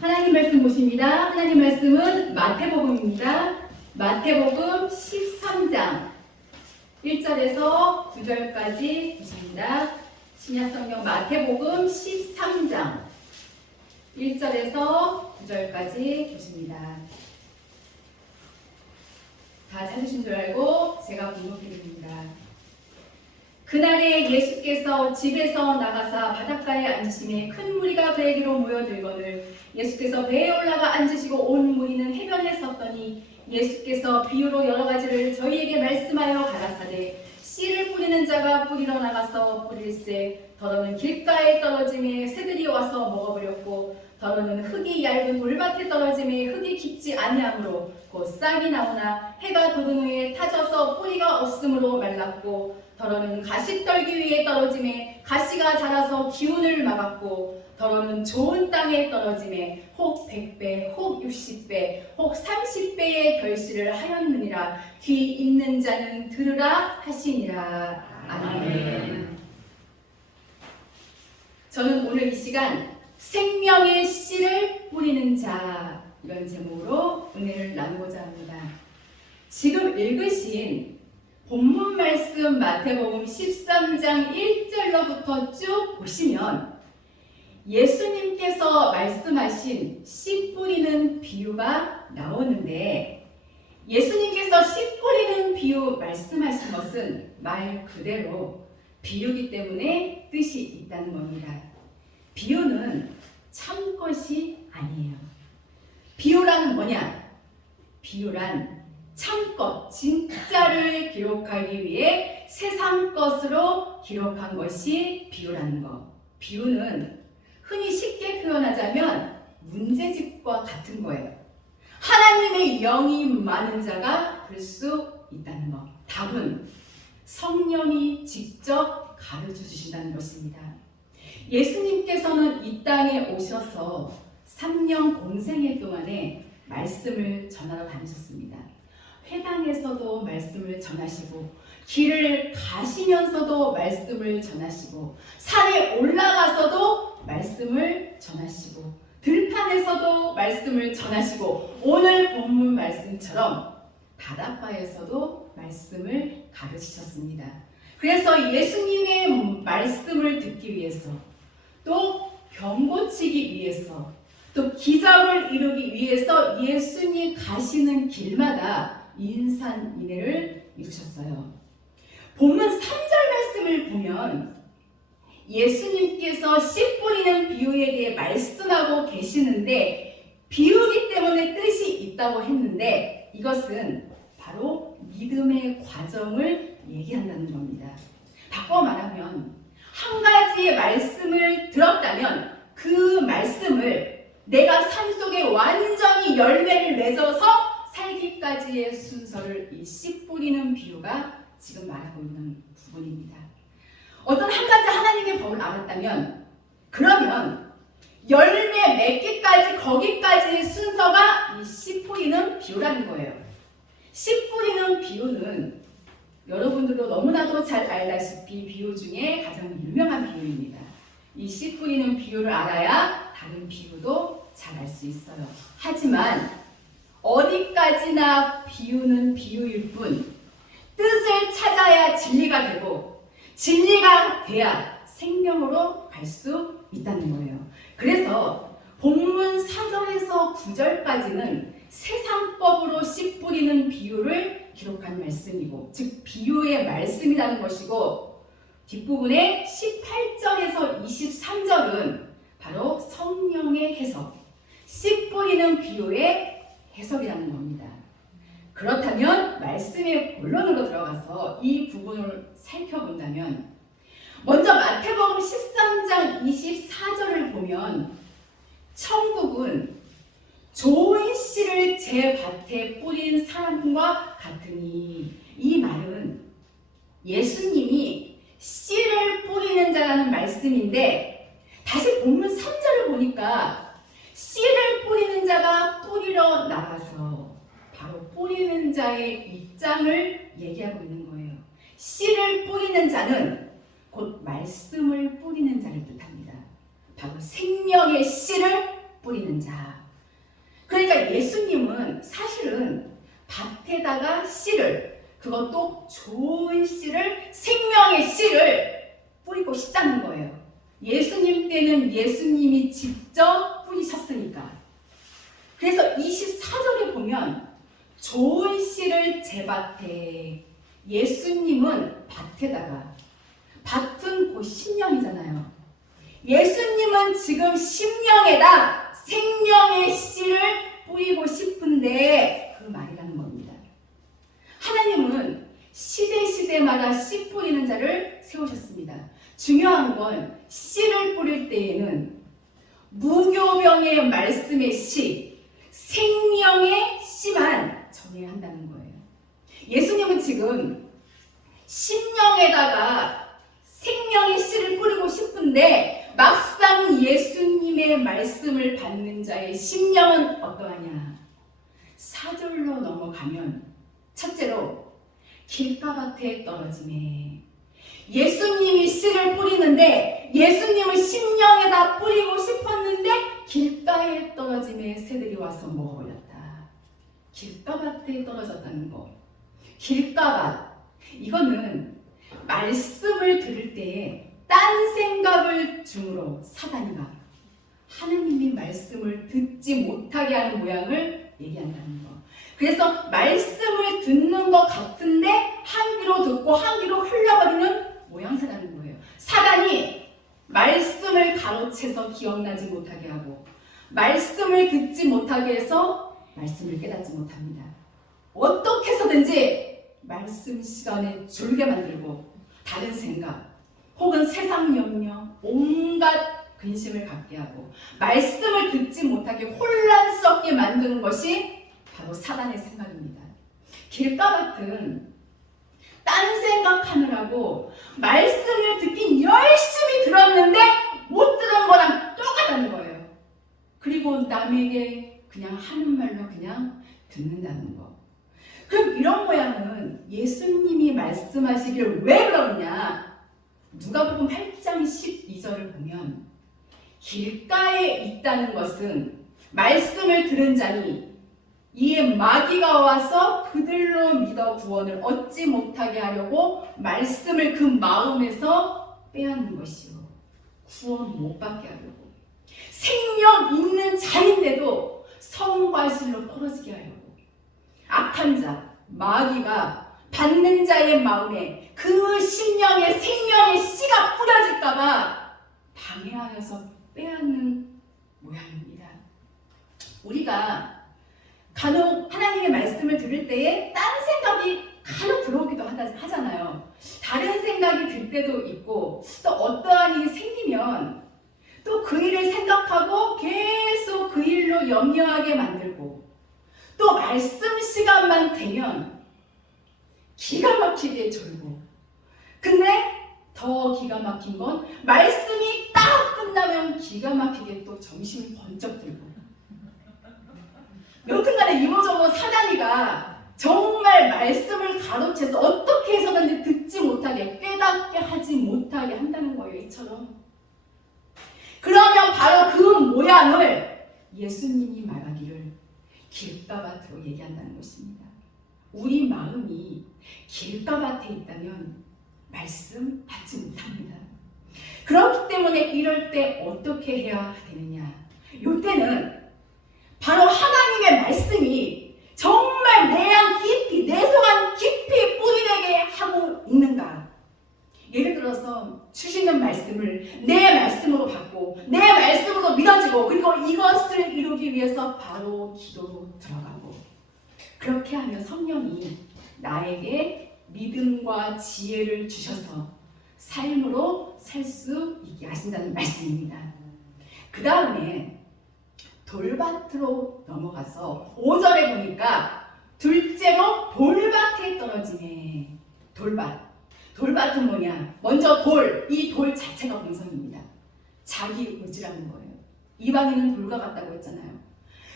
하나님 말씀 보십니다. 하나님 말씀은 마태복음입니다. 마태복음 13장 1절에서 9절까지 보십니다. 신약성경 마태복음 13장 1절에서 9절까지 보십니다. 다 찾으신 줄 알고 제가 공독드립니다. 그날에 예수께서 집에서 나가사 바닷가에 앉으시매 큰 무리가 그에게로 모여들거늘 예수께서 배에 올라가 앉으시고 온 무리는 해변에 섰더니 예수께서 비유로 여러 가지를 저희에게 말씀하여 가라사대 씨를 뿌리는 자가 뿌리러 나가서 뿌릴새 더러는 길가에 떨어짐에 새들이 와서 먹어버렸고 더러는 흙이 얇은 물밭에 떨어짐에 흙이 깊지 아니하므로 곧 싹이 나오나 해가 돋은 후에 타져서 뿌리가 없으므로 말랐고 더러는 가시떨기 위에 떨어짐에 가시가 자라서 기운을 막았고 더러는 좋은 땅에 떨어짐에 혹 100배 혹 60배 혹 30배의 결실을 하였느니라. 귀 있는 자는 들으라 하시니라. 아멘. 저는 오늘 이 시간 생명의 씨를 뿌리는 자 이런 제목으로 은혜를 나누고자 합니다. 지금 읽으신 본문 말씀 마태복음 13장 1절로부터 쭉 보시면 예수님께서 말씀하신 씨 뿌리는 비유가 나오는데 예수님께서 씨 뿌리는 비유 말씀하신 것은 말 그대로 비유기 때문에 뜻이 있다는 겁니다. 비유는 참 것이 아니에요. 비유란 뭐냐? 비유란 참것, 진짜를 기록하기 위해 세상 것으로 기록한 것이 비유라는 것. 비유는 흔히 쉽게 표현하자면 문제집과 같은 거예요. 하나님의 영이 많은 자가 볼 수 있다는 것. 답은 성령이 직접 가르쳐 주신다는 것입니다. 예수님께서는 이 땅에 오셔서 3년 공생애 동안에 말씀을 전하러 다니셨습니다. 회당에서도 말씀을 전하시고 길을 가시면서도 말씀을 전하시고 산에 올라가서도 말씀을 전하시고 들판에서도 말씀을 전하시고 오늘 본문 말씀처럼 바닷가에서도 말씀을 가르치셨습니다. 그래서 예수님의 말씀을 듣기 위해서 또 병 고치기 위해서 또 기적을 이루기 위해서 예수님 가시는 길마다 인산인해를 이루셨어요. 본문 3절 말씀을 보면 예수님께서 씨 뿌리는 비유에 대해 말씀하고 계시는데 비유기 때문에 뜻이 있다고 했는데 이것은 바로 믿음의 과정을 얘기한다는 겁니다. 바꿔 말하면 한 가지의 말씀을 들었다면 그 말씀을 내가 삶 속에 완전히 열매를 맺어서 살기까지의 순서를 이 씨 뿌리는 비유가 지금 말하고 있는 부분입니다. 어떤 한 가지 하나님의 법을 알았다면 그러면 열매 맺기까지 거기까지의 순서가 이 씨 뿌리는 비유라는 거예요. 씨 뿌리는 비유는 여러분들도 너무나도 잘 알다시피 비유 중에 가장 유명한 비유입니다. 이 씨 뿌리는 비유를 알아야 다른 비유도 잘 알 수 있어요. 하지만 어디까지나 비유는 비유일 뿐 뜻을 찾아야 진리가 되고 진리가 돼야 생명으로 갈 수 있다는 거예요. 그래서 본문 4절에서 9절까지는 세상법으로 씨 뿌리는 비유를 기록한 말씀이고 즉 비유의 말씀이라는 것이고 뒷부분에 18절에서 23절은 바로 성령의 해석, 씨 뿌리는 비유의 해석이라는 겁니다. 그렇다면 말씀의 본론으로 들어가서 이 부분을 살펴본다면 먼저 마태복음 13장 24절을 보면 천국은 좋은 씨를 제 밭에 뿌린 사람과 같으니 이 말은 예수님이 씨를 뿌리는 자라는 말씀인데 다시 본문 3절을 보니까 씨를 뿌리는 자가 뿌리러 나가서 바로 뿌리는 자의 입장을 얘기하고 있는 거예요. 씨를 뿌리는 자는 곧 말씀을 뿌리는 자를 뜻합니다. 바로 생명의 씨를 뿌리는 자. 그러니까 예수님은 사실은 밭에다가 씨를, 그것도 좋은 씨를, 생명의 씨를 뿌리고 싶다는 거예요. 예수님 때는 예수님이 직접 뿌리셨으니까. 그래서 24절에 보면 좋은 씨를 제 밭에, 예수님은 밭에다가, 밭은 곧 심령이잖아요. 예수님은 지금 심령에다 생명의 씨를 뿌리고 싶은데 그 말이라는 겁니다. 하나님은 시대마다 씨 뿌리는 자를 세우셨습니다. 중요한 건 씨를 뿌릴 때에는 무교병의 말씀의 씨, 생명의 씨만 전해야 한다는 거예요. 예수님은 지금 심령에다가 생명의 씨를 뿌리고 싶은데 막상 예수님의 말씀을 받는 자의 심령은 어떠하냐? 4절로 넘어가면 첫째로 길가밭에 떨어지네. 예수님이 씨를 뿌리는데 예수님을 심령에다 뿌리고 싶었는데 길가에 떨어짐에 새들이 와서 먹어버렸다. 길가밭에 떨어졌다는 거. 길가밭. 이거는 말씀을 들을 때에 딴 생각을 중으로 사단이가 하나님의 말씀을 듣지 못하게 하는 모양을 얘기한다는 거. 그래서 말씀을 듣는 것 같은데 한 귀로 듣고 한 귀로 흘려버리는 모양새라는 거예요. 사단이 말씀을 가로채서 기억나지 못하게 하고 말씀을 듣지 못하게 해서 말씀을 깨닫지 못합니다. 어떻게 해서든지 말씀 시간에 졸게 만들고 다른 생각 혹은 세상 염려 온갖 근심을 갖게 하고 말씀을 듣지 못하게 혼란스럽게 만드는 것이 바로 사단의 생각입니다. 길가밭은 딴 생각하느라고 말씀을 듣긴 열심히 들었는데 못 들은 거랑 똑같다는 거예요. 그리고 남에게 그냥 하는 말로 그냥 듣는다는 거. 그럼 이런 모양은 예수님이 말씀하시길 왜 그러느냐? 누가복음 8장 12절을 보면 길가에 있다는 것은 말씀을 들은 자니 이에 마귀가 와서 그들로 믿어 구원을 얻지 못하게 하려고 말씀을 그 마음에서 빼앗는 것이요. 구원 못 받게 하려고. 생명 있는 자인데도 성과 실로 떨어지게 하려고. 악한 자, 마귀가 받는 자의 마음에 그 심령의 생명의 씨가 뿌려질까봐 방해하여서 빼앗는 모양입니다. 우리가 간혹 하나님의 말씀을 들을 때에 딴 생각이 간혹 들어오기도 하잖아요. 다른 생각이 들 때도 있고 또 어떠한 일이 생기면 또 그 일을 생각하고 계속 그 일로 염려하게 만들고 또 말씀 시간만 되면 기가 막히게 졸고 근데 더 기가 막힌 건 말씀이 딱 끝나면 기가 막히게 또 정신이 번쩍 들고 여튼간에 이모저모 사단이가 정말 말씀을 가로채서 어떻게 해서든지 듣지 못하게 깨닫게 하지 못하게 한다는 거예요. 이처럼. 그러면 바로 그 모양을 예수님이 말하기를 길가밭으로 얘기한다는 것입니다. 우리 마음이 길가밭에 있다면 말씀 받지 못합니다. 그렇기 때문에 이럴 때 어떻게 해야 되느냐? 이때는 바로 하나님의 말씀이 정말 내 안 깊이, 내 속 안 깊이 뿌리내게 하고 있는가? 예를 들어서 주시는 말씀을 내 말씀으로 받고 내 말씀으로 믿어지고 그리고 이것을 이루기 위해서 바로 기도로 들어가고 그렇게 하면 성령이 나에게 믿음과 지혜를 주셔서 삶으로 살 수 있게 하신다는 말씀입니다. 그 다음에 돌밭으로 넘어가서 5절에 보니까 둘째로 돌밭에 떨어지네. 돌밭은 뭐냐? 먼저 이 돌 자체가 본성입니다. 자기 의지라는 거예요. 이방인은 돌과 같다고 했잖아요.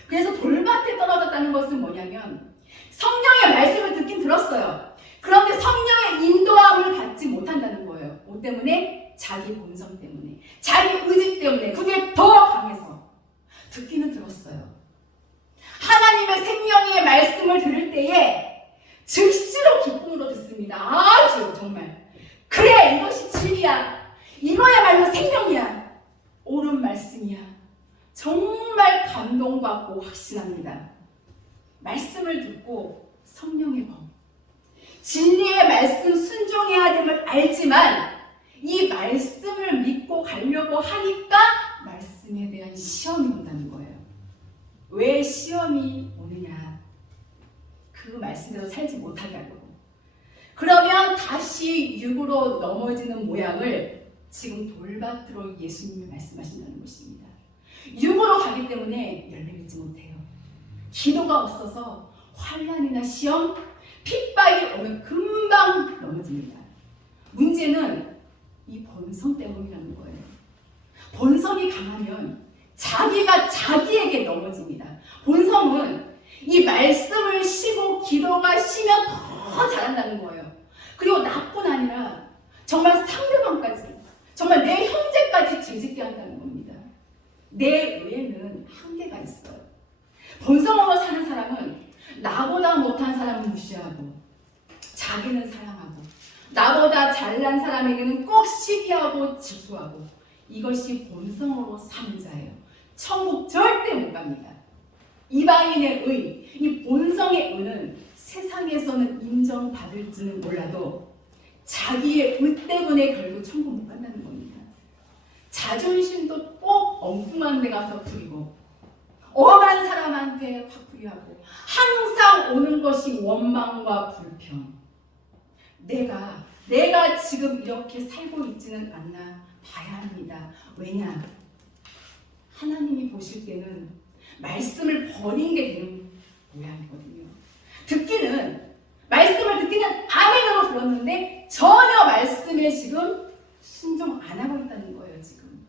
그래서 돌밭에 떨어졌다는 것은 뭐냐면 성령의 말씀을 듣긴 들었어요. 그런데 성령의 인도함을 받지 못한다는 거예요. 뭐 때문에? 자기 본성 때문에, 자기 의지 때문에 그게 더 강해서 듣기는 정말 감동받고 확신합니다. 말씀을 듣고 성령의 법, 진리의 말씀 순종해야 됨을 알지만 이 말씀을 믿고 가려고 하니까 말씀에 대한 시험이 온다는 거예요. 왜 시험이 오느냐? 그 말씀대로 살지 못하게 하려고. 그러면 다시 육으로 넘어지는 모양을 지금 돌밭으로 예수님이 말씀하신다는 것입니다. 육으로 가기 때문에 열매 맺지 못해요. 기도가 없어서 환난이나 시험, 핍박이 오면 금방 넘어집니다. 문제는 이 본성 때문이라는 거예요. 본성이 강하면 자기가 자기에게 넘어집니다. 본성은 이 말씀을 쉬고 기도가 쉬면 더 잘한다는 거예요. 그리고 나뿐 아니라 정말 상대방까지, 정말 내 형제까지 죄짓게 한다는 겁니다. 내 의에는 한계가 있어요. 본성으로 사는 사람은 나보다 못한 사람은 무시하고 자기는 사랑하고 나보다 잘난 사람에게는 꼭 시기하고 질투하고 이것이 본성으로 사는 자예요. 천국 절대 못 갑니다. 이방인의 의, 이 본성의 의는 세상에서는 인정받을지는 몰라도 자기의 의 때문에 결국 천국 못 간다는 겁니다. 자존심도 꼭 엉뚱한 데 가서 부리고 엄한 사람한테 화풀이하고 항상 오는 것이 원망과 불평. 내가 지금 이렇게 살고 있지는 않나 봐야 합니다. 왜냐? 하나님이 보실 때는 말씀을 버린 게 되는 모양이거든요. 말씀을 듣기는 아멘으로 들었는데 전혀 말씀에 지금 순종 안 하고 있다는 거예요. 지금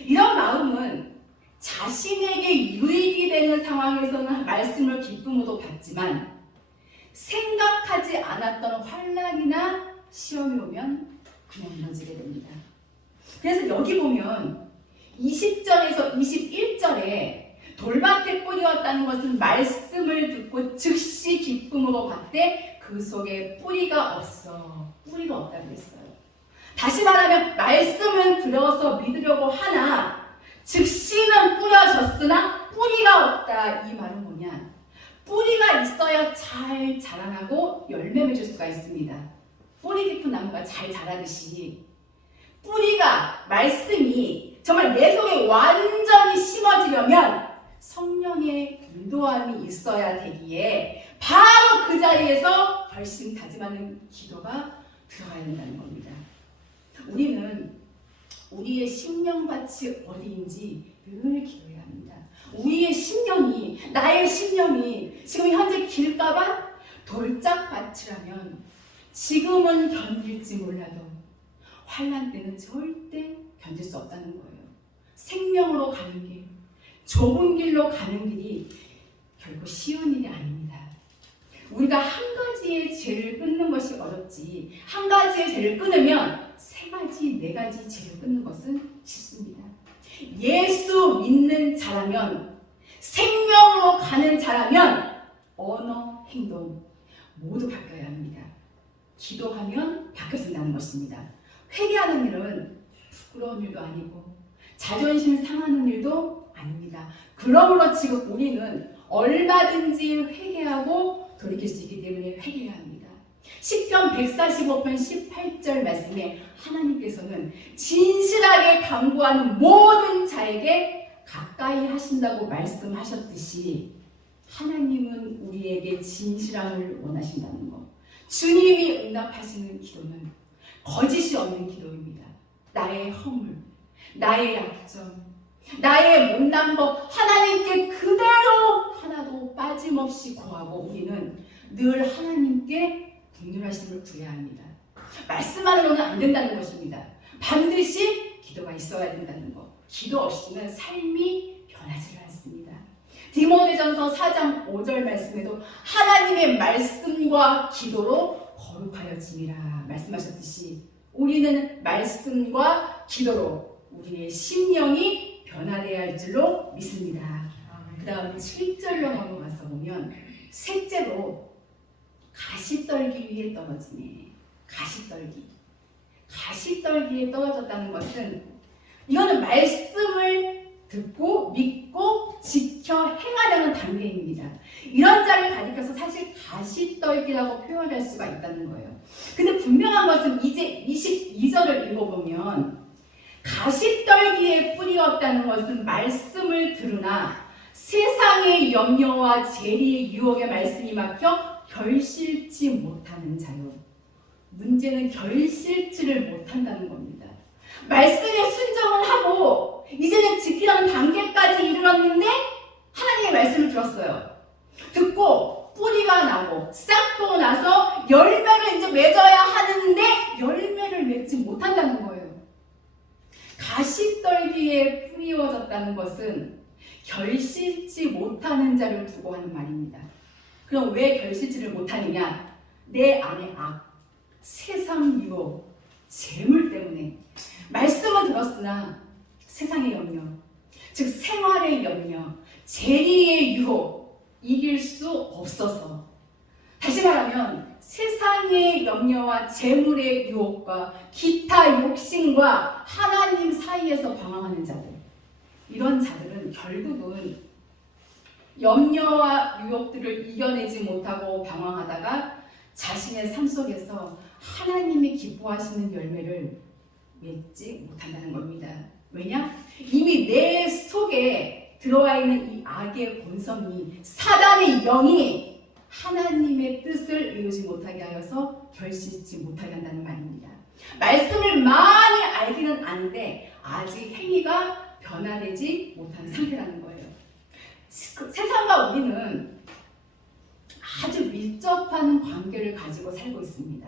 이런 마음은 자신에게 유익이 되는 상황에서는 말씀을 기쁨으로 받지만 생각하지 않았던 환난이나 시험이 오면 그냥 무너지게 됩니다. 그래서 여기 보면 20절에서 21절에 돌밭에 뿌리였다는 것은 말씀을 듣고 즉시 기쁨으로 받되 그 속에 뿌리가 없다고 했어요. 다시 말하면 말씀은 들어서 믿으려고 하나 즉시는 뿌려졌으나 뿌리가 없다. 이 말은 뭐냐? 뿌리가 있어야 잘 자라나고 열매 맺을 수가 있습니다. 뿌리 깊은 나무가 잘 자라듯이 말씀이 정말 내 속에 완전히 심어지려면 성령의 인도함이 있어야 되기에 바로 그 자리에서 결심 다짐하는 기도가 들어가야 된다는 겁니다. 우리는 우리의 심령밭이 어디인지 늘 기도해야 합니다. 우리의 심령이, 나의 심령이 지금 현재 길가밭, 돌짝밭이라면 지금은 견딜지 몰라도 환난 때는 절대 견딜 수 없다는 거예요. 생명으로 가는 길, 좁은 길로 가는 길이 결코 쉬운 일이 아닙니다. 우리가 한 가지의 죄를 끊는 것이 어렵지 한 가지의 죄를 끊으면 세 가지, 네 가지 죄를 끊는 것은 쉽습니다. 예수 믿는 자라면, 생명으로 가는 자라면 언어, 행동 모두 바뀌어야 합니다. 기도하면 바뀌어진다는 것입니다. 회개하는 일은 부끄러운 일도 아니고 자존심 상하는 일도 아닙니다. 그러므로 지금 우리는 얼마든지 회개하고 돌이킬 수 있기 때문에 회개해야 합니다. 시편 145편 18절 말씀에 하나님께서는 진실하게 간구하는 모든 자에게 가까이 하신다고 말씀하셨듯이 하나님은 우리에게 진실함을 원하신다는 것. 주님이 응답하시는 기도는 거짓이 없는 기도입니다. 나의 허물, 나의 약점, 나의 못난 것 하나님께 그대로 하나도 빠짐없이 구하고 우리는 늘 하나님께 긍휼하심을 구해야 합니다. 말씀만으로는 안 된다는 것입니다. 반드시 기도가 있어야 된다는 것. 기도 없이는 삶이 변하지 않습니다. 디모데전서 4장 5절 말씀에도 하나님의 말씀과 기도로 거룩하여짐이라 말씀하셨듯이 우리는 말씀과 기도로 우리의 심령이 변화되어야 할 줄로 믿습니다. 그 다음 7절로 넘어가서 보면 셋째로 가시떨기 위에 떨어지네. 가시떨기에 떨어졌다는 것은 이거는 말씀을 듣고 보고 믿고 지켜 행하려는 단계입니다. 이런 자를 가리켜서 사실 가시떨기라고 표현할 수가 있다는 거예요. 근데 분명한 것은 이제 22절을 읽어보면 가시떨기에 뿌리였다는 것은 말씀을 들으나 세상의 염려와 재리의 유혹에 말씀이 막혀 결실치 못하는 자요. 문제는 결실치를 못한다는 겁니다. 말씀에 순종을 하고 이제는 지키라는 단계까지 이르렀는데 하나님의 말씀을 들었어요. 듣고 뿌리가 나고 싹도 나서 열매를 이제 맺어야 하는데 열매를 맺지 못한다는 거예요. 가시떨기에 뿌리워졌다는 것은 결실치 못하는 자를 두고 하는 말입니다. 그럼 왜 결실치를 못하느냐? 내 안에 악, 세상 유혹, 재물 때문에 말씀은 들었으나 세상의 염려, 즉 생활의 염려, 재리의 유혹 이길 수 없어서, 다시 말하면 세상의 염려와 재물의 유혹과 기타 욕심과 하나님 사이에서 방황하는 자들, 이런 자들은 결국은 염려와 유혹들을 이겨내지 못하고 방황하다가 자신의 삶 속에서 하나님이 기뻐하시는 열매를 맺지 못한다는 겁니다. 왜냐? 이미 내 속에 들어와 있는 이 악의 본성이, 사단의 영이 하나님의 뜻을 이루지 못하게 하여서 결실치 못하게 한다는 말입니다. 말씀을 많이 알기는 아는데 아직 행위가 변화되지 못한 상태라는 거예요. 세상과 우리는 아주 밀접한 관계를 가지고 살고 있습니다.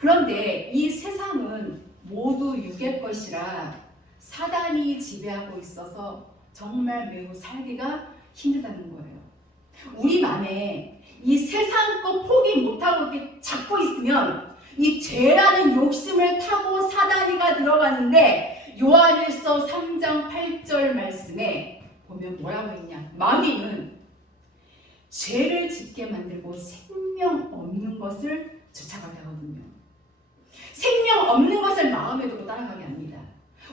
그런데 이 세상은 모두 육의 것이라 사단이 지배하고 있어서 정말 매우 살기가 힘들다는 거예요. 우리 맘에 이 세상 거 포기 못하고 이렇게 잡고 있으면 이 죄라는 욕심을 타고 사단이가 들어가는데, 요한일서 3장 8절 말씀에 보면 뭐라고 했냐? 마귀는 죄를 짓게 만들고 생명 없는 것을 쫓아가게 하거든요. 생명 없는 것을 마음에 두고 따라가게 합니다.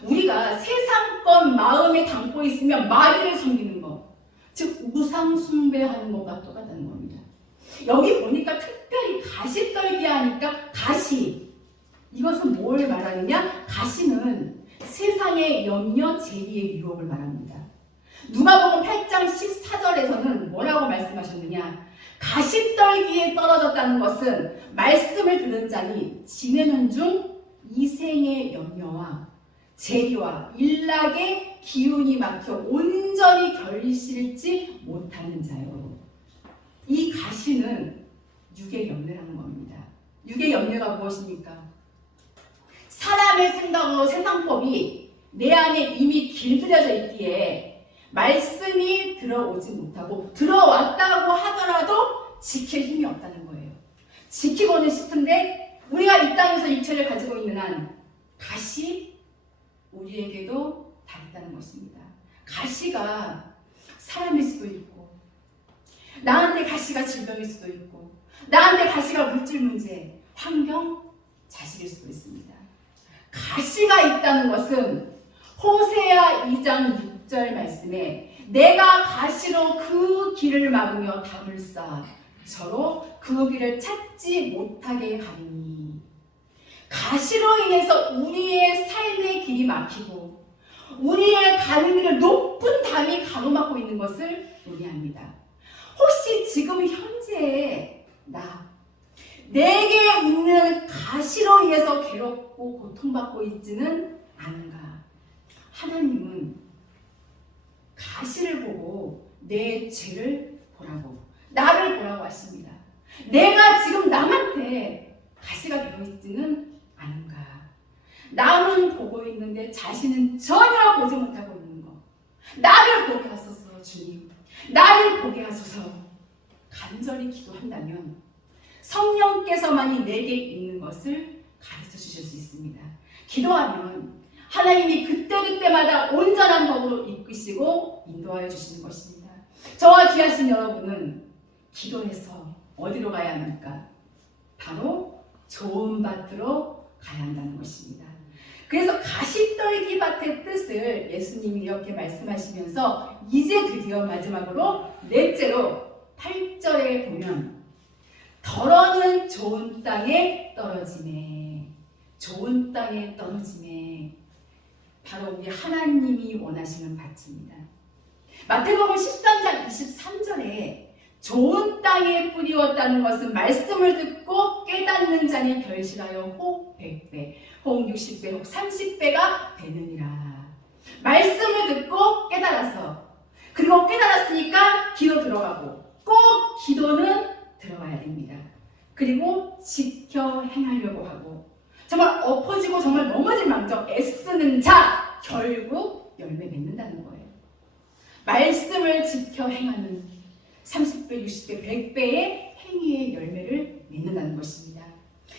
우리가 세상권 마음에 담고 있으면 마귀를 섬기는 것, 즉 우상 숭배하는 것과 똑같다는 겁니다. 여기 보니까 특별히 가시떨기 하니까 가시, 이것은 뭘 말하느냐? 가시는 세상의 염려, 재리의 유혹을 말합니다. 누가복음 8장 14절에서는 뭐라고 말씀하셨느냐? 가시떨기에 떨어졌다는 것은 말씀을 듣는 자니 지내는 중 이생의 염려와 재리와 일락의 기운이 막혀 온전히 결실치 못하는 자요. 이 가시는 육의 염려라는 겁니다. 육의 염려가 무엇입니까? 사람의 생각으로 세상법이 내 안에 이미 길들여져 있기에 말씀이 들어오지 못하고, 들어왔다고 하더라도 지킬 힘이 없다는 거예요. 지키고는 싶은데 우리가 이 땅에서 육체를 가지고 있는 한 가시 우리에게도 다 있다는 것입니다. 가시가 사람일 수도 있고, 나한테 가시가 질병일 수도 있고, 나한테 가시가 물질 문제, 환경, 자식일 수도 있습니다. 가시가 있다는 것은 호세아 2장 6절 말씀에 내가 가시로 그 길을 막으며 담을 쌓아 저로 그 길을 찾지 못하게 하리니, 가시로 인해서 우리의 삶의 길이 막히고 우리의 가는 길을 높은 담이 가로막고 있는 것을 의미합니다. 혹시 지금 현재 내게 있는 가시로 인해서 괴롭고 고통받고 있지는 않은가? 하나님은 가시를 보고 내 죄를 보라고, 나를 보라고 하십니다. 내가 지금 남한테 가시가 되어 있지는 않은가? 남은 보고 있는데 자신은 전혀 보지 못하고 있는 것. 나를 보게 하소서 주님, 나를 보게 하소서. 간절히 기도한다면 성령께서만이 내게 있는 것을 가르쳐 주실 수 있습니다. 기도하면 하나님이 그때그때마다 온전한 법으로 이끄시고 인도하여 주시는 것입니다. 저와 귀하신 여러분은 기도해서 어디로 가야 합니까? 바로 좋은 밭으로 가야 한다는 것입니다. 그래서 가시떨기 밭의 뜻을 예수님이 이렇게 말씀하시면서 이제 드디어 마지막으로 넷째로 8절에 보면 더러는 좋은 땅에 떨어지네. 좋은 땅에 떨어지네. 바로 우리 하나님이 원하시는 밭입니다. 마태복음 13장 23절에 좋은 땅에 뿌리웠다는 것은 말씀을 듣고 깨닫는 자니 결실하여 혹 100배, 혹 60배, 혹 30배가 되느니라. 말씀을 듣고 깨달아서, 그리고 깨달았으니까 기도 들어가고, 꼭 기도는 들어가야 됩니다. 그리고 지켜 행하려고 하고, 정말 엎어지고 정말 넘어질 망정 애쓰는 자 결국 열매 맺는다는 거예요. 말씀을 지켜 행하는 30배, 60배, 100배의 행위의 열매를 맺는다는 것입니다.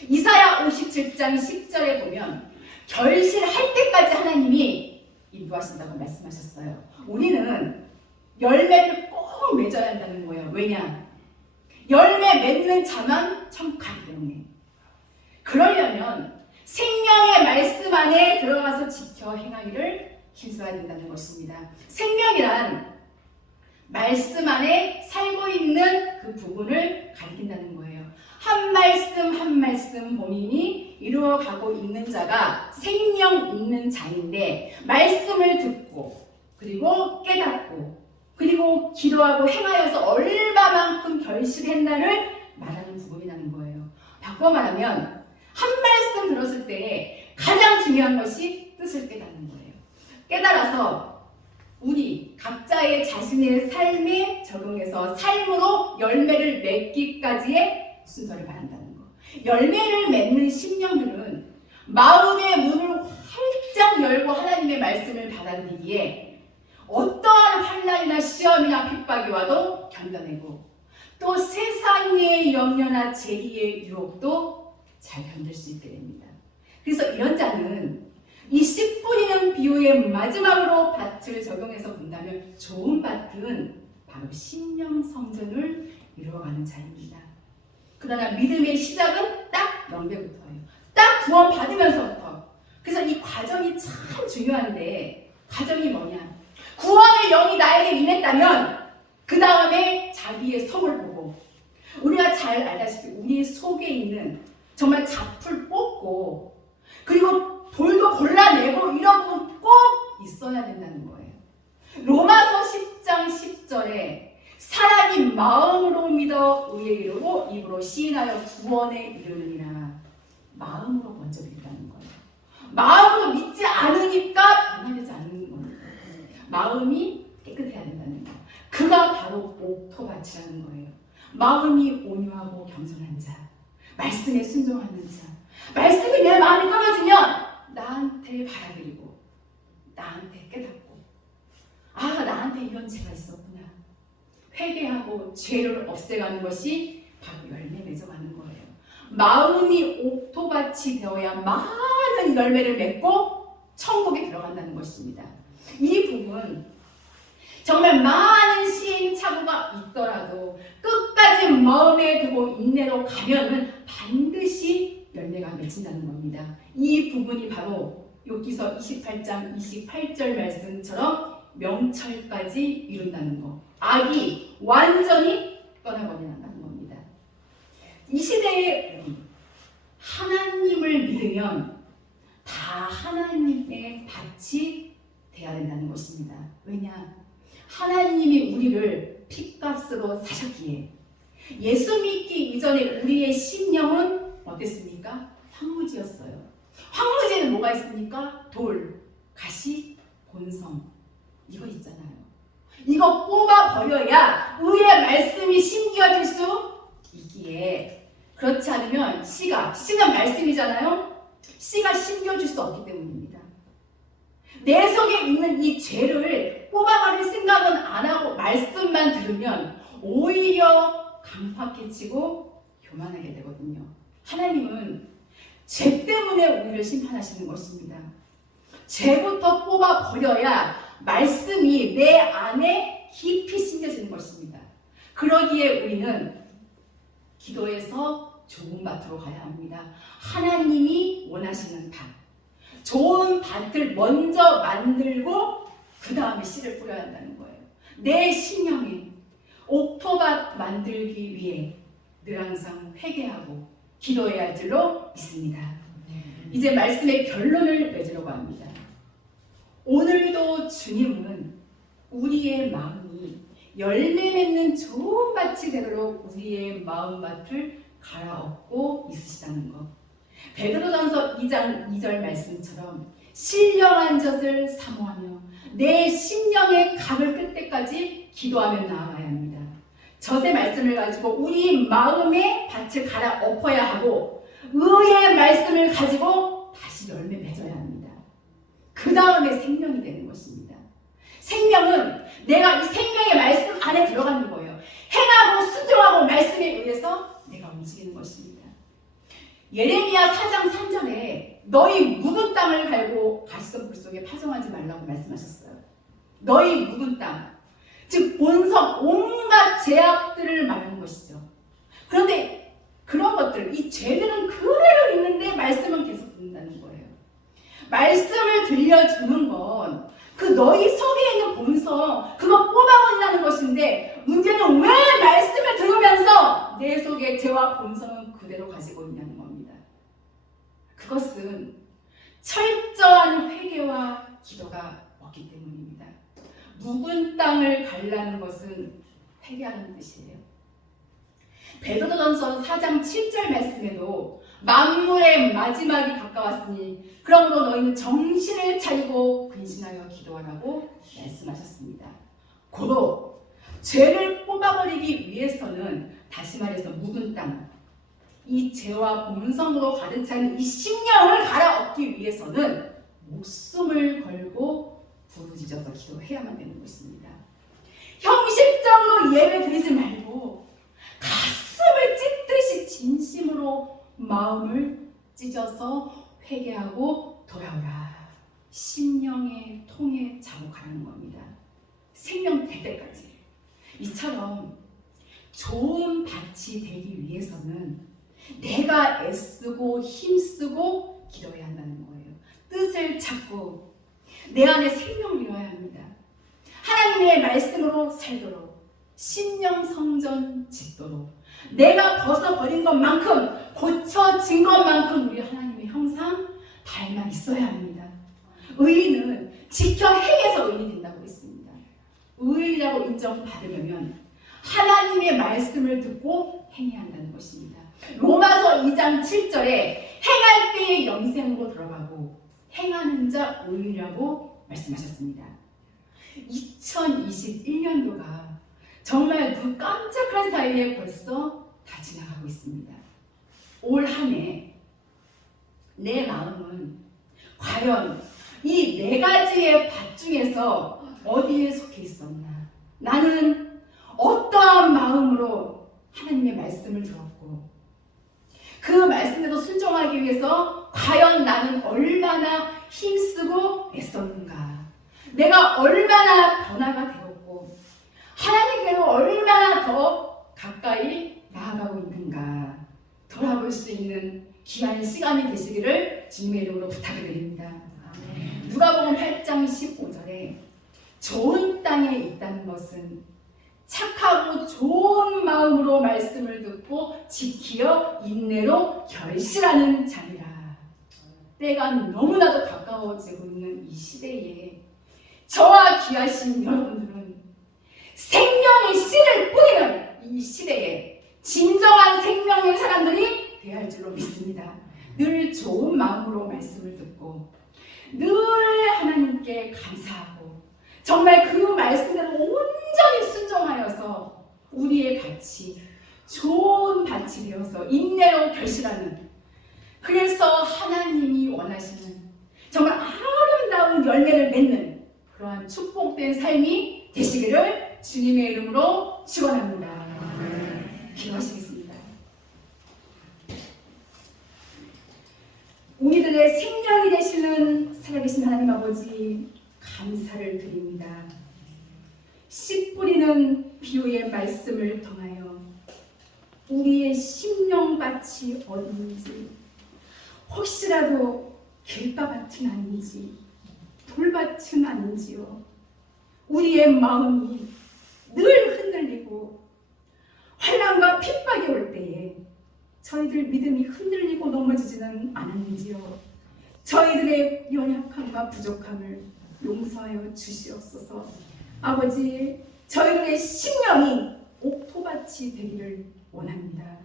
이사야 57장 10절에 보면 결실할 때까지 하나님이 인도하신다고 말씀하셨어요. 우리는 열매를 꼭 맺어야 한다는 거예요. 왜냐? 열매 맺는 자만 천국 가기 때문에. 그러려면 생명의 말씀 안에 들어가서 지켜 행하기를 힘써야 된다는 것입니다. 생명이란 말씀 안에 살고 있는 그 부분을 가리킨다는 거예요. 한 말씀 한 말씀 본인이 이루어가고 있는 자가 생명 있는 자인데, 말씀을 듣고 그리고 깨닫고 그리고 기도하고 행하여서 얼마만큼 결실했나를 말하는 부분이라는 거예요. 바꿔 말하면 한 말씀 들었을 때 가장 중요한 것이 뜻을 깨닫는 거예요. 깨달아서 우리 각자의 자신의 삶에 적용해서 삶으로 열매를 맺기까지의 순서를 말한다는 거. 열매를 맺는 심령들은 마음의 문을 활짝 열고 하나님의 말씀을 받아들이기에 어떠한 환난이나 시험이나 핍박이 와도 견뎌내고, 또 세상의 염려나 재리의 유혹도 잘 견딜 수 있게 됩니다. 그래서 이런 자는 이 씨 뿌리는 비유의 마지막으로 밭을 적용해서 본다면 좋은 밭은 바로 심령 성전을 이루어가는 자입니다. 그러나 믿음의 시작은 딱 영배부터예요. 딱 구원 받으면서부터. 그래서 이 과정이 참 중요한데, 과정이 뭐냐? 구원의 영이 나에게 임했다면 그 다음에 자기의 속을 보고, 우리가 잘 알다시피 우리 속에 있는 정말 잡풀 뽑고 그리고 돌도 골라내고 이런 부분 꼭 있어야 된다는 거예요. 로마서 10장 10절에 사람이 마음으로 믿어 의에 이르고 입으로 시인하여 구원에 이르느니라. 마음으로 먼저 믿다는 거예요. 마음으로 믿지 않으니까 변화되지 않는 겁니다. 마음이 깨끗해야 된다는 거예요. 그가 바로 옥토밭이라는 거예요. 마음이 온유하고 겸손한 자, 말씀에 순종하는 자, 말씀이 내 마음에 떨어지면 나한테 받아들이고 나한테 깨닫고, 아, 나한테 이런 죄가 있었구나, 회개하고 죄를 없애가는 것이 바로 열매 맺어가는 거예요. 마음이 옥토밭이 되어야 많은 열매를 맺고 천국에 들어간다는 것입니다. 이 부분 정말 많은 시행착오가 있더라도 끝까지 마음에 두고 인내로 가면은 반드시 열매가 맺힌다는 겁니다. 이 부분이 바로 욥기서 28장 28절 말씀처럼 명철까지 이룬다는 것. 악이 완전히 떠나버린다는 겁니다. 이 시대에 하나님을 믿으면 다 하나님의 밭이 돼야 된다는 것입니다. 왜냐? 하나님이 우리를 핏값으로 사셨기에, 예수 믿기 이전에 우리의 심령은 어땠습니까? 황무지였어요. 황무지에는 뭐가 있습니까? 돌, 가시, 본성, 이거 있잖아요. 이거 뽑아 버려야 의의 말씀이 심겨질 수 있기에, 그렇지 않으면 씨는 말씀이잖아요. 씨가 심겨질 수 없기 때문입니다. 내 속에 있는 이 죄를 뽑아버릴 생각은 안 하고 말씀만 들으면 오히려 강팍해지고 교만하게 되거든요. 하나님은 죄 때문에 우리를 심판하시는 것입니다. 죄부터 뽑아버려야 말씀이 내 안에 깊이 심겨지는 것입니다. 그러기에 우리는 기도에서 좋은 밭으로 가야 합니다. 하나님이 원하시는 밭, 좋은 밭을 먼저 만들고 그 다음에 씨를 뿌려야 한다는 거예요. 내 심령에 옥토밭 만들기 위해 늘 항상 회개하고 기도해야 할 줄로 믿습니다. 이제 말씀의 결론을 맺으려고 합니다. 오늘도 주님은 우리의 마음이 열매 맺는 좋은 밭이 되도록 우리의 마음밭을 갈아엎고 있으시다는 것. 베드로전서 2장 2절 말씀처럼 신령한 젖을 사모하며 내 심령의 각을 끌 때까지 기도하며 나아가야 합니다. 젖의 말씀을 가지고 우리 마음의 밭을 갈아엎어야 하고 의의 말씀을 가지고 다시 열매 맺어야 합니다. 그 다음에 생명이 되는 것입니다. 생명은 내가 이 생명의 말씀 안에 들어가는 거예요. 행하고 순종하고 말씀에 의해서 내가 움직이는 것입니다. 예레미야 4장 3절에 너희 묵은 땅을 갈고 가시덤불 속에 파종하지 말라고 말씀하셨어요. 너희 묵은 땅, 즉 본성 온갖 죄악들을 말하는 것이죠. 그런데 그런 것들, 이 죄들은 그대로 있는데 말씀은 계속 듣는다는 거예요. 말씀을 들려주는 건 그 너희 속에 있는 본성, 그거 뽑아버리라는 것인데 문제는 왜 말씀을 들으면서 내 속에 죄와 본성은 그대로 가지고 있냐는 겁니다. 그것은 철저한 회개와 기도가 없기 때문입니다. 묵은 땅을 갈라는 것은 회개하는 뜻이에요. 베드로전서 4장 7절 말씀에도 만물의 마지막이 가까웠으니 그러므로 너희는 정신을 차리고 근신하여 기도하라고 말씀하셨습니다. 고로 죄를 뽑아버리기 위해서는 다시 말해서 묵은 땅, 이 죄와 본성으로 가득 찬 이 심령을 갈아엎기 위해서는 목숨을 걸고 부르짖어서 기도해야만 되는 것입니다. 형식적으로 예배 드리지 말고 가슴을 찢듯이 진심으로 마음을 찢어서 회개하고 돌아오라. 심령의 통에 자복하라는 겁니다. 생명 될 때까지. 이처럼 좋은 밭이 되기 위해서는 내가 애쓰고 힘쓰고 기도해야 한다는 거예요. 뜻을 찾고 내 안에 생명을 이뤄야 합니다. 하나님의 말씀으로 살도록 심령 성전 짓도록 내가 벗어버린 것만큼 고쳐진 것만큼 우리 하나님의 형상 닮아 있어야 합니다. 의인은 지켜 행해서 의인이 된다고 했습니다. 의인이라고 인정받으려면 하나님의 말씀을 듣고 행해야 한다는 것입니다. 로마서 2장 7절에 행할 때의 영생으로 들어가고 행하는 자 의인이라고 말씀하셨습니다. 2021년도가 정말 눈 깜짝할 사이에 벌써 다 지나가고 있습니다. 올 한 해 내 마음은 과연 이 네 가지의 밭 중에서 어디에 속해 있었나? 나는 어떠한 마음으로 하나님의 말씀을 들었고 그 말씀에도 순종하기 위해서 과연 나는 얼마나 힘쓰고 애썼는가? 내가 얼마나 변화가 되었고 하나님께로 얼마나 더 가까이 나아가고 있는가 돌아볼 수 있는 귀한 시간이 되시기를 주님의 이름으로 부탁드립니다. 누가복음 8장 15절에 좋은 땅에 있다는 것은 착하고 좋은 마음으로 말씀을 듣고 지키어 인내로 결실하는 자니라. 때가 너무나도 가까워지고 있는 이 시대에 저와 귀하신 여러분들은 생명의 씨를 뿌리는 이 시대에 진정한 생명의 사람들이 되어야 할 줄로 믿습니다. 늘 좋은 마음으로 말씀을 듣고 늘 하나님께 감사하고 정말 그 말씀대로 온전히 순종하여서 우리의 밭이 좋은 밭이 되어서 인내로 결실하는, 그래서 하나님이 원하시는 정말 아름다운 열매를 맺는 그러한 축복된 삶이 되시기를 주님의 이름으로 축원합니다. 기도하시겠습니다. 우리들의 생명이 되시는 살아계신 하나님 아버지, 감사를 드립니다. 씨 뿌리는 비유의 말씀을 통하여 우리의 심령밭이 어딘지 혹시라도 길가밭은 아닌지 돌밭은 아닌지요. 우리의 마음이 늘 흔들리고 환난과 핍박이 올 때에 저희들 믿음이 흔들리고 넘어지지는 않았는지요. 저희들의 연약함과 부족함을 용서하여 주시옵소서. 아버지, 저희들의 심령이 옥토밭이 되기를 원합니다.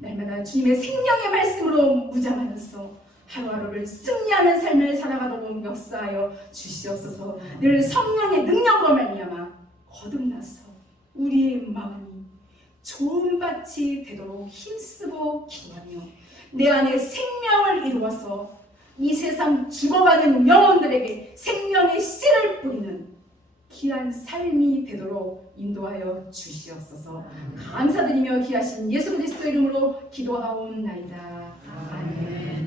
날마다 주님의 생명의 말씀으로 무장하여서 하루하루를 승리하는 삶을 살아가도록 역사하여 주시옵소서. 늘 성령의 능력으로 말미암아 거듭나서 우리의 마음이 좋은 밭이 되도록 힘쓰고 기도하며 내 안에 생명을 이루어서 이 세상 죽어가는 영혼들에게 생명의 씨를 뿌리는 귀한 삶이 되도록 인도하여 주시옵소서. 감사드리며 귀하신 예수 그리스도 이름으로 기도하옵나이다. 아멘.